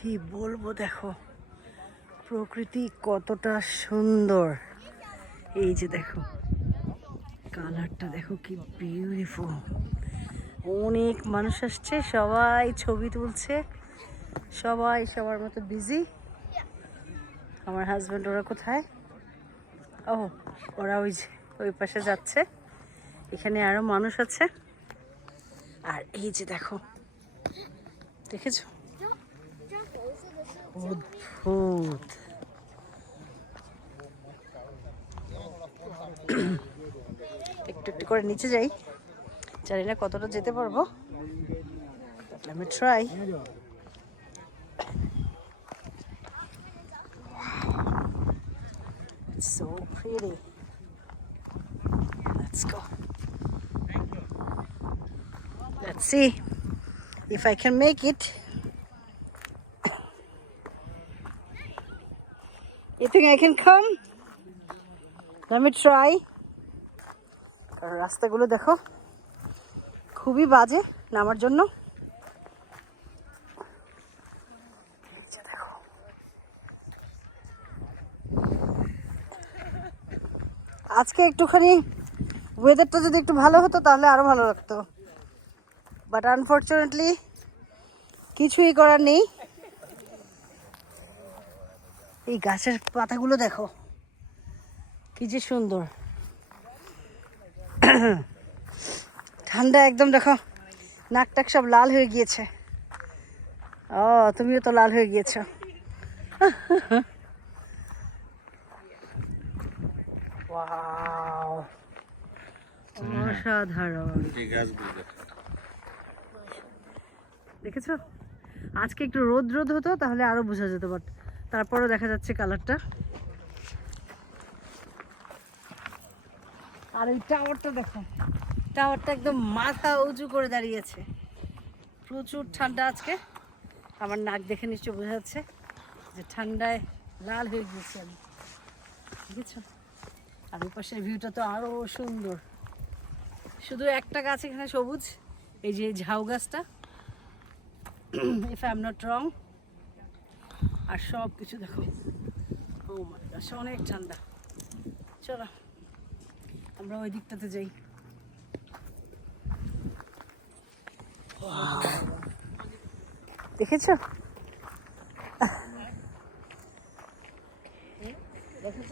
কি বলব দেখো, প্রকৃতি কতটা সুন্দর। এই যে দেখো, কালারটা দেখো কি বিউটিফুল অনেক মানুষ আসছে, সবাই ছবি তুলছে, সবাই সবার মতো বিজি আমার হাজব্যান্ড ওরা কোথায়? ও, ওরা ওই যে, ওই পাশে যাচ্ছে। এখানে আরও মানুষ আছে। আর এই যে দেখো, দেখেছ? অদ্ভুত একটু একটু করে নিচে যাই জানি না কতটা যেতে পারব আমি try so pretty. Let's go. Let's see if I can make it. You think I can come? Let me try. রাস্তাগুলো দেখো। খুবই বাজে নামার জন্য। আজকে একটুখানি ওয়েদারটা যদি একটু ভালো হতো, তাহলে আরও ভালো লাগতো। বাট আনফর্চুনেটলি কিছুই করার নেই। এই গাছের পাতাগুলো দেখো। কি যে সুন্দর। ঠান্ডা একদম দেখো নাক টাক সব লাল হয়ে গিয়েছে। ও তুমিও তো লাল হয়ে গিয়েছো. অসাধারণ। দেখেছ? আজকে একটু রোদ রোদ হতো তাহলে আরও বোঝা যেত বাট তারপরও দেখা যাচ্ছে কালারটা। আর ওই টাওয়ারটা দেখো। টাওয়ারটা একদম মাথা উঁচু করে দাঁড়িয়েছে। প্রচুর ঠান্ডা আজকে। আমার নাক দেখে নিশ্চয় বোঝা যাচ্ছে যে ঠান্ডায় লাল হয়ে গিয়েছি আমি। বুঝেছ? আর ওই পাশের ভিউটা তো আরও সুন্দর। শুধু একটা গাছ এখানে সবুজ, এই যে ঝাউ গাছটা। If I am not wrong আর সব কিছু দেখো। oh ও অনেক ঠান্ডা। চলো আমরা ওই দিকটাতে যাই। দেখেছ? দেখেছ?